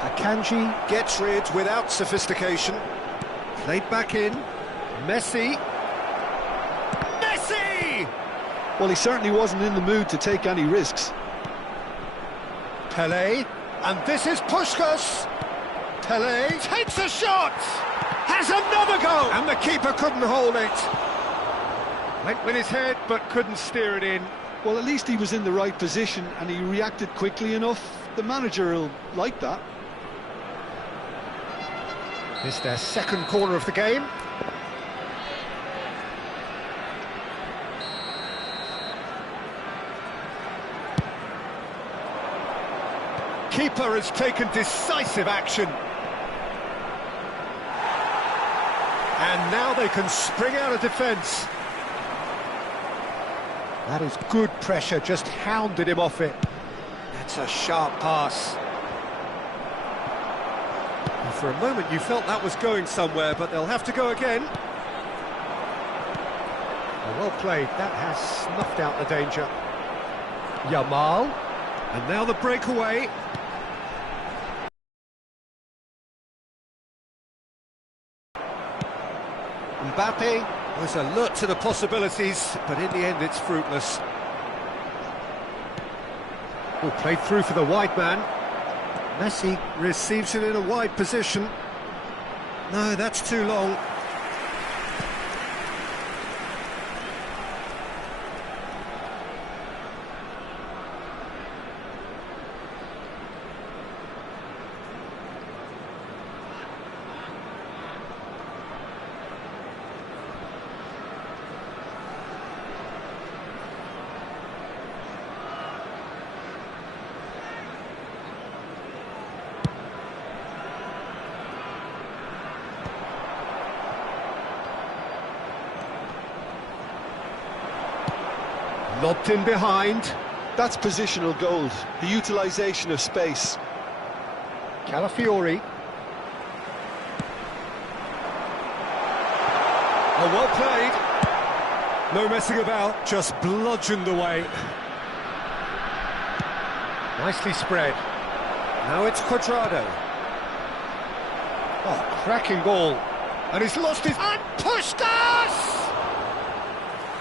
Akanji gets rid without sophistication. Played back in. Messi. Messi! Well, he certainly wasn't in the mood to take any risks. Pele, and this is Puskás. Pele takes a shot, has another goal, and the keeper couldn't hold it. Went with his head, but couldn't steer it in. Well, at least he was in the right position and he reacted quickly enough. The manager will like that. It's their second corner of the game. Keeper has taken decisive action. And now they can spring out of defence. That is good pressure, just hounded him off it. That's a sharp pass. And for a moment you felt that was going somewhere, but they'll have to go again. Oh, well played, that has snuffed out the danger. Yamal, and now the breakaway. Mbappe was alert to the possibilities, but in the end it's fruitless. Oh, played through for the wide man. Messi receives it in a wide position. No, that's too long. Lobbed in behind. That's positional gold, the utilisation of space. Calafiori. Oh, well played. No messing about, just bludgeoned away. Nicely spread. Now it's Cuadrado. Oh, cracking ball. And he's lost his... And Puskás!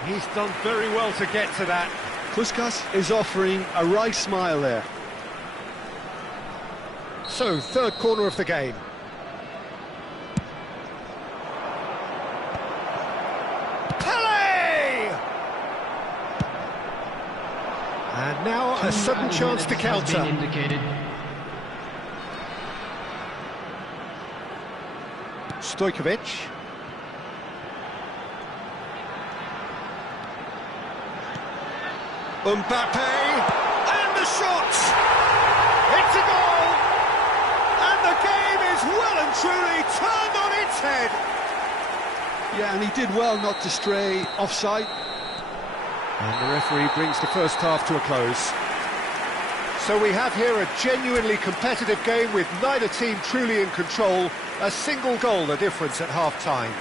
He's done very well to get to that. Puskás is offering a right smile there. So, third corner of the game. Pele! And now a sudden chance to counter. Stojkovic. Mbappe, and the shot! It's a goal! And the game is well and truly turned on its head! Yeah, and he did well not to stray offside. And the referee brings the first half to a close. So we have here a genuinely competitive game with neither team truly in control. A single goal the difference at half-time.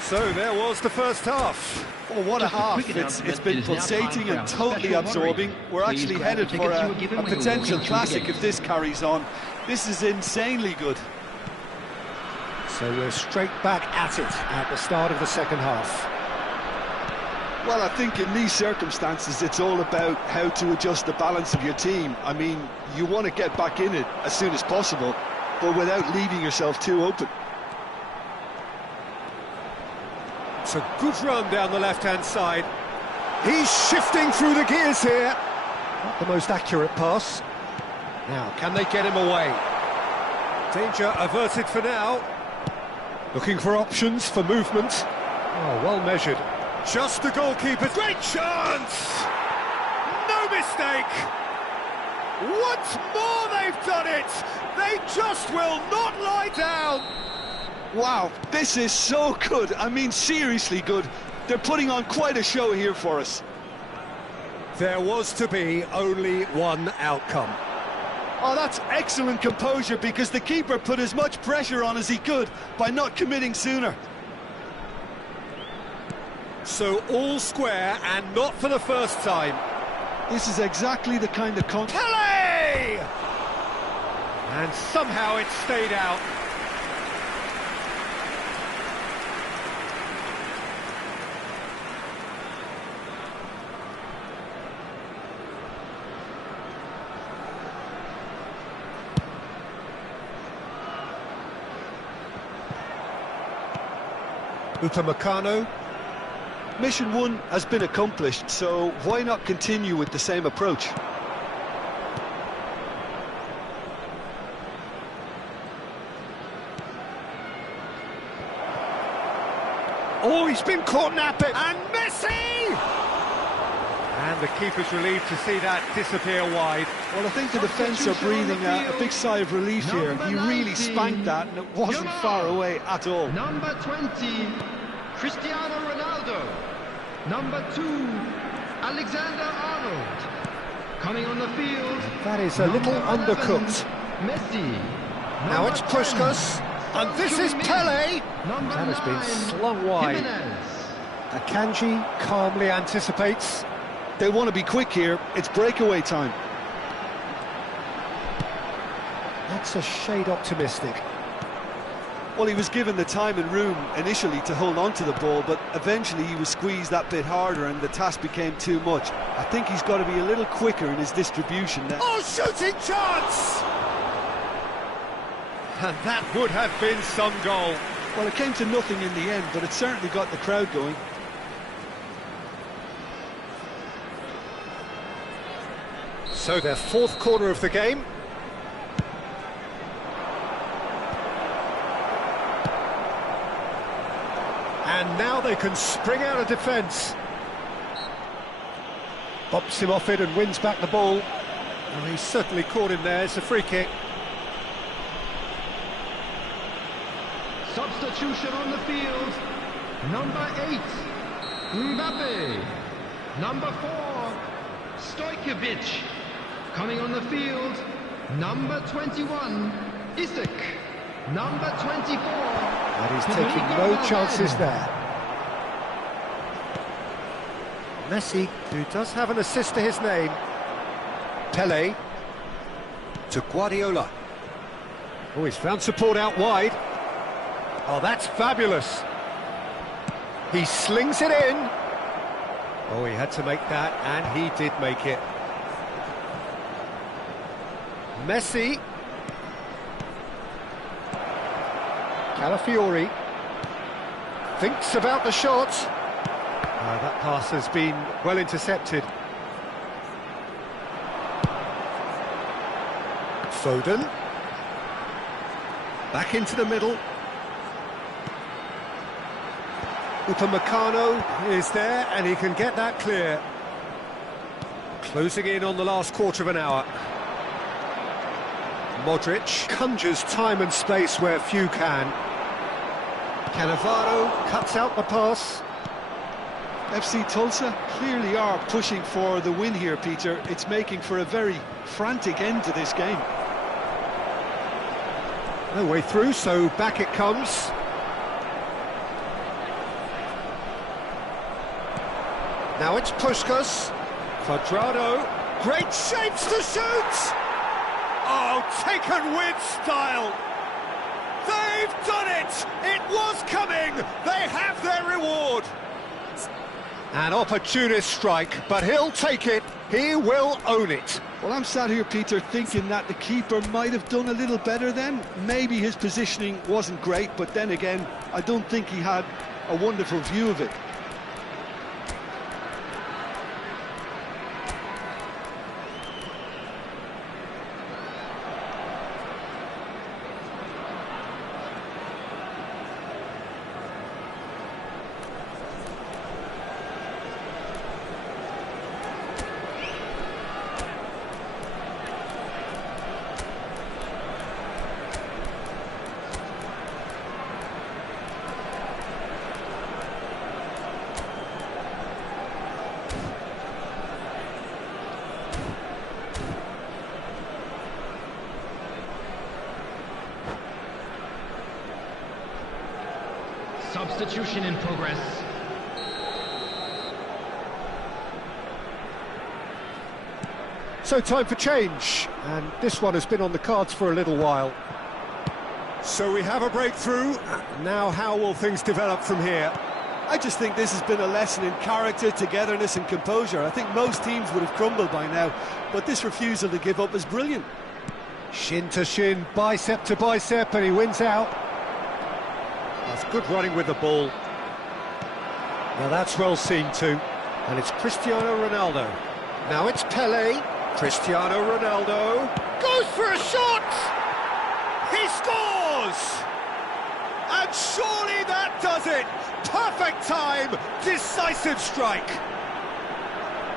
So there was the first half. Oh, what a half. It's been pulsating and totally absorbing. We're actually headed for a potential classic if this carries on. This is insanely good. So we're straight back at it at the start of the second half. Well, I think in these circumstances it's all about how to adjust the balance of your team. I mean, you want to get back in it as soon as possible, but without leaving yourself too open. It's a good run down the left-hand side. He's shifting through the gears here. Not the most accurate pass. Now, can they get him away? Danger averted for now. Looking for options for movement. Oh, well measured. Just the goalkeeper. Great chance! No mistake! Once more they've done it! They just will not lie down! Wow, this is so good. I mean, seriously good. They're putting on quite a show here for us. There was to be only one outcome. Oh, that's excellent composure, because the keeper put as much pressure on as he could by not committing sooner. So all square, and not for the first time. This is exactly the kind of Pele! And somehow it stayed out. Upamecano. Mission 1 has been accomplished, so why not continue with the same approach? Oh, he's been caught napping. And Messi! And the keeper's relieved to see that disappear wide. Well, I think the defence are breathing a big sigh of relief here. He really spanked that, and it wasn't far away at all. Number 20, Cristiano Ronaldo. Number 2, Alexander Arnold. Coming on the field. That is a little undercooked. Messi. Now it's Puskas. And this is Pele. That has been slung wide. Akanji calmly anticipates. They want to be quick here. It's breakaway time. That's a shade optimistic. Well, he was given the time and room initially to hold on to the ball, but eventually he was squeezed that bit harder and the task became too much. I think he's got to be a little quicker in his distribution now. Oh, shooting chance! And that would have been some goal. Well, it came to nothing in the end, but it certainly got the crowd going. So their fourth quarter of the game. And now they can spring out of defence. Bops him off it and wins back the ball. Oh, he's certainly caught him there. It's a free kick. Substitution on the field. Number 8, Mbappe. Number 4, Stojkovic. Coming on the field, number 21, Isak. Number 24. And he's taking no chances there. Messi, who does have an assist to his name. Pele to Guardiola. Oh, he's found support out wide. Oh, that's fabulous. He slings it in. Oh, he had to make that, and he did make it. Messi. Calafiori thinks about the shot. That pass has been well intercepted. Foden. Back into the middle. Upamecano is there, and he can get that clear. Closing in on the last quarter of an hour. Modric conjures time and space where few can. Cannavaro cuts out the pass. FC Tulsa clearly are pushing for the win here, Peter. It's making for a very frantic end to this game. No way through, so back it comes. Now it's Puskas. Cuadrado. Great shapes to shoot! Oh, taken with style! They've done it! It was coming! They have their reward! An opportunist strike, but he'll take it. He will own it. Well, I'm sat here, Peter, thinking that the keeper might have done a little better then. Maybe his positioning wasn't great, but then again, I don't think he had a wonderful view of it. Substitution in progress. So time for change, and this one has been on the cards for a little while. So we have a breakthrough. Now how will things develop from here? I just think this has been a lesson in character, togetherness and composure. I think most teams would have crumbled by now, but this refusal to give up is brilliant. Shin to shin, bicep to bicep, and he wins out. That's good running with the ball. Now that's well seen too. And it's Cristiano Ronaldo. Now it's Pele. Cristiano Ronaldo goes for a shot! He scores! And surely that does it! Perfect time, decisive strike.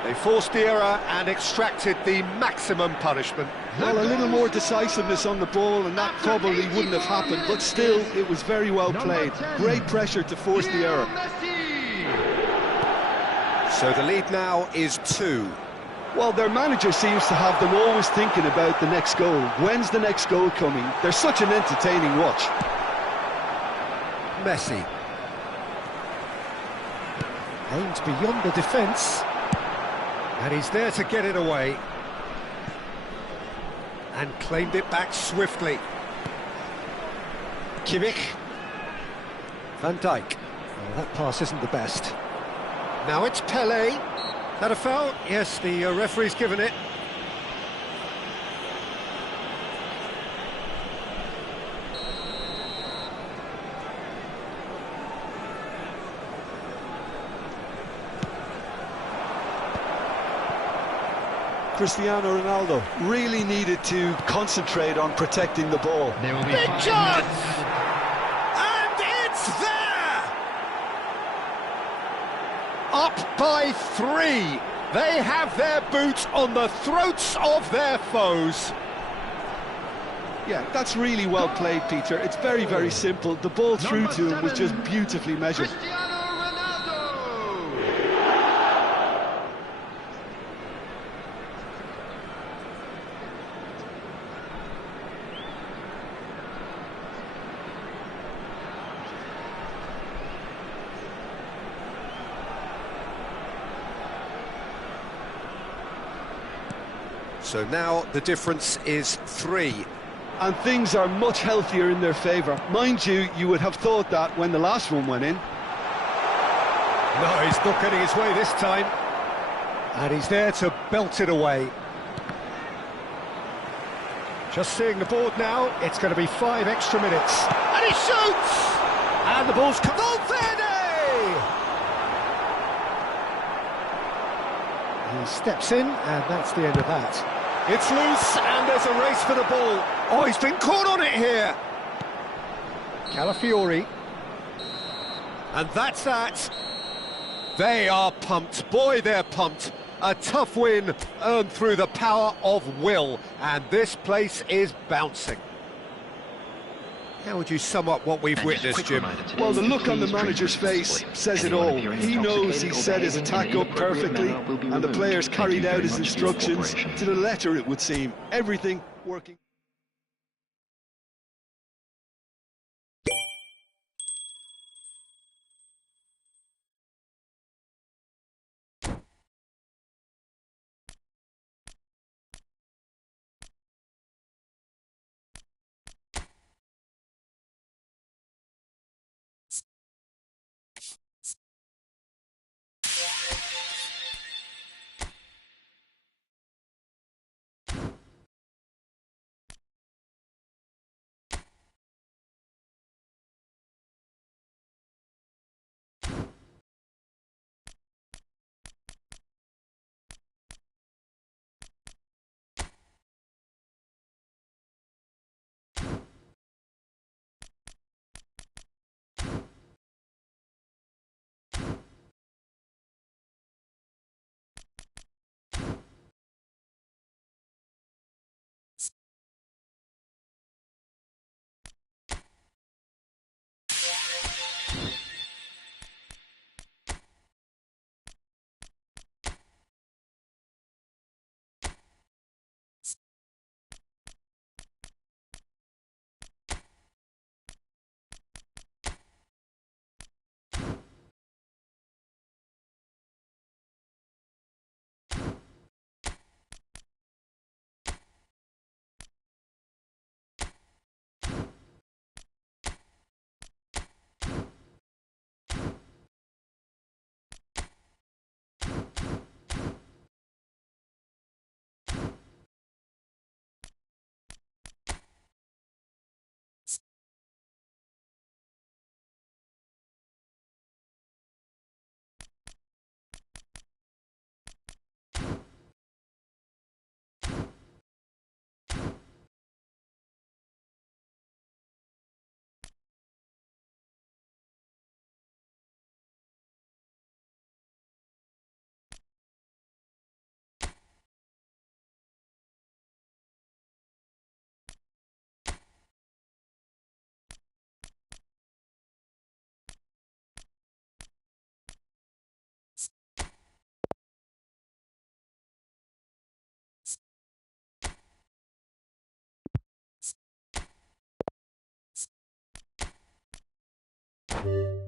They forced the error and extracted the maximum punishment. Well, a little more decisiveness on the ball and that probably wouldn't have happened, but still, it was very well played. Great pressure to force the error. So the lead now is 2. Well, their manager seems to have them always thinking about the next goal. When's the next goal coming? They're such an entertaining watch. Messi. Aimed beyond the defence. And he's there to get it away. And claimed it back swiftly. Kimmich. Van Dijk. Well, that pass isn't the best. Now it's Pele. That a foul? Yes, the referee's given it. Cristiano Ronaldo really needed to concentrate on protecting the ball. There will be Big 5 chance! minutes. And it's there! Up by 3. They have their boots on the throats of their foes. Yeah, that's really well played, Peter. It's very, very simple. The ball through to him was just beautifully measured. Cristiano Ronaldo! So now the difference is 3. And things are much healthier in their favour. Mind you, you would have thought that when the last one went in. No, he's not getting his way this time. And he's there to belt it away. Just seeing the board now, it's going to be 5 extra minutes. And he shoots! And the ball's come. Valverde! He steps in, and that's the end of that. It's loose, and there's a race for the ball. Oh, he's been caught on it here. Calafiori. And that's that. They are pumped. Boy, they're pumped. A tough win earned through the power of will. And this place is bouncing. How would you sum up what we've witnessed, Jim? Well, the look on the manager's face says it all. He knows he set his attack up perfectly, and the players carried out his instructions to the letter, it would seem. Everything working. Bye.